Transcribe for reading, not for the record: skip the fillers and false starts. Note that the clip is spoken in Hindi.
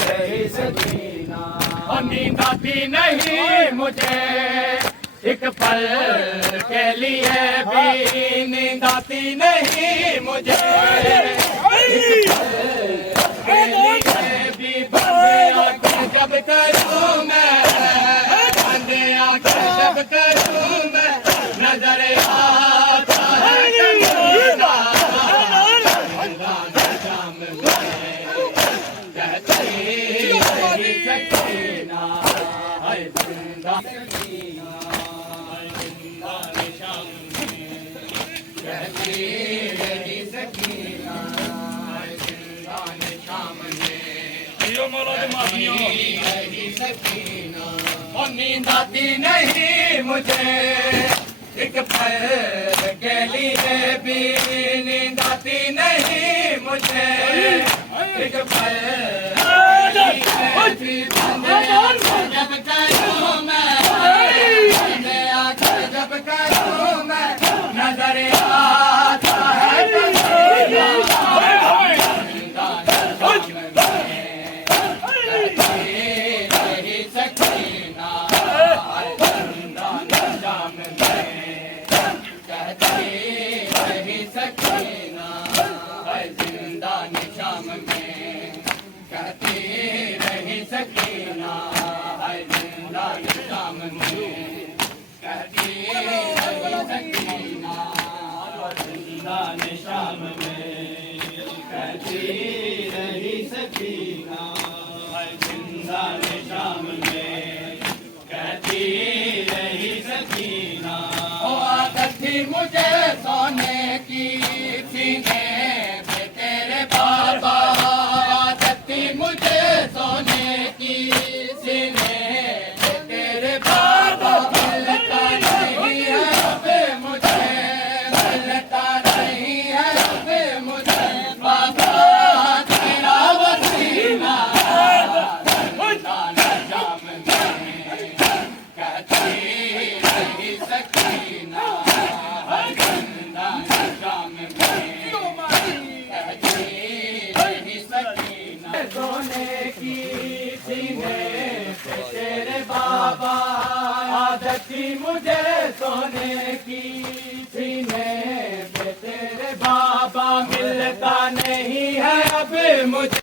रही सकीना, और नींद आती नहीं मुझे एक पल के लिए भी, नींद आती नहीं मुझे एक पल के लिए भी। बंद आंखें जब करूं मैं, बंद आंखें जब करूं मैं, नजर आता है कमीना, शाम में कहती रही सकीना, हाय जिंदा सकीना, हाय जिंदा शाम में कहती रही सकीना, हाय जिंदा शाम में रही सकीना, और नींद आती नहीं मुझे एक पल के लिए भी, नींद आती नहीं मुझे एक पल के लिए भी। जब करूं मैं, जब करूं मैं, नजर आता है रही सकीना, शाम में कहती रही सकीना, जिंदा शाम में कहती रही सकीना, जिंदा शाम में कहती रही सकीना, जिंदा शाम में कहती रही सकीना, जिंदा शाम में कहती रही सकीना। ओ आदत थी मुझे सोने की सीने पे तेरे बाबा, आदत थी मुझे सोने की सीने पे तेरे बाबा, मिलता नहीं है अब मुझे, मिलता नहीं है अब मुझे बाबा तेरा वसीला, शाम में कहती रही सकीना, शाम में कहती रही सकीना। सोने की सीने पे तेरे बाबा, आदत थी मुझे सोने की सीने पे तेरे बाबा, मिलता नहीं है अब मुझे।